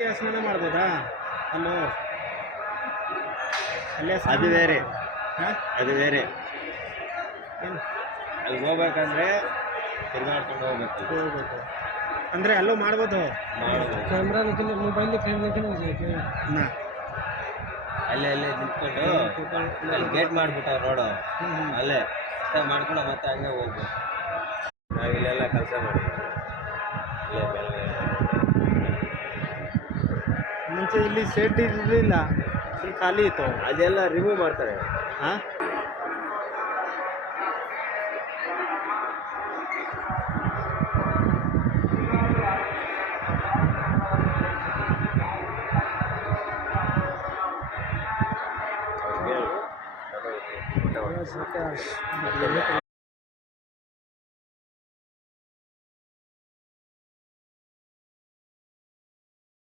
ಸ್ನಾನ ಮಾಡ್ಬೋದಾ ಅಲ್ಲೋ ಅಲ್ಲೇ ಅದು ಬೇರೆ ಹಾಂ ಅದು ಬೇರೆ ಏನು ಅಲ್ಲಿ ಹೋಗ್ಬೇಕಂದ್ರೆ ತಿರ್ಗಾಡ್ಕೊಂಡು ಹೋಗ್ಬೇಕು ಹೋಗ್ಬೇಕು ಅಂದರೆ ಅಲ್ಲೂ ಮಾಡ್ಬೋದು कैमरा निकल मोबाइल फ्रेम निकल ನಾ ಅಲ್ಲೇ ನಿಂತ್ಕೊಂಡು ಅಲ್ಲಿ ಗೇಟ್ ಮಾಡಿಬಿಟ್ಟವ್ರು ರೋಡು ಅಲ್ಲೇ ಇಷ್ಟ ಮಾಡ್ಕೊಂಡು ಮತ್ತೆ ಹಂಗೆ ಹೋಗ್ಬೇಕು. ನಾವಿಲ್ಲೆಲ್ಲ ಕೆಲಸ ಮಾಡಿದ್ವಿ ಅಲ್ಲೇ ಮೇಲೆ ಮುಂಚೆ ಇಲ್ಲಿ ಶೆಡ್ ಇರಲಿಲ್ಲ ಇಲ್ಲಿ ಖಾಲಿ ಇತ್ತು ಅದೆಲ್ಲ ರಿಮೂವ್ ಮಾಡ್ತಾರೆ. ಹಾಂ ಅವ್ರಿಗೆ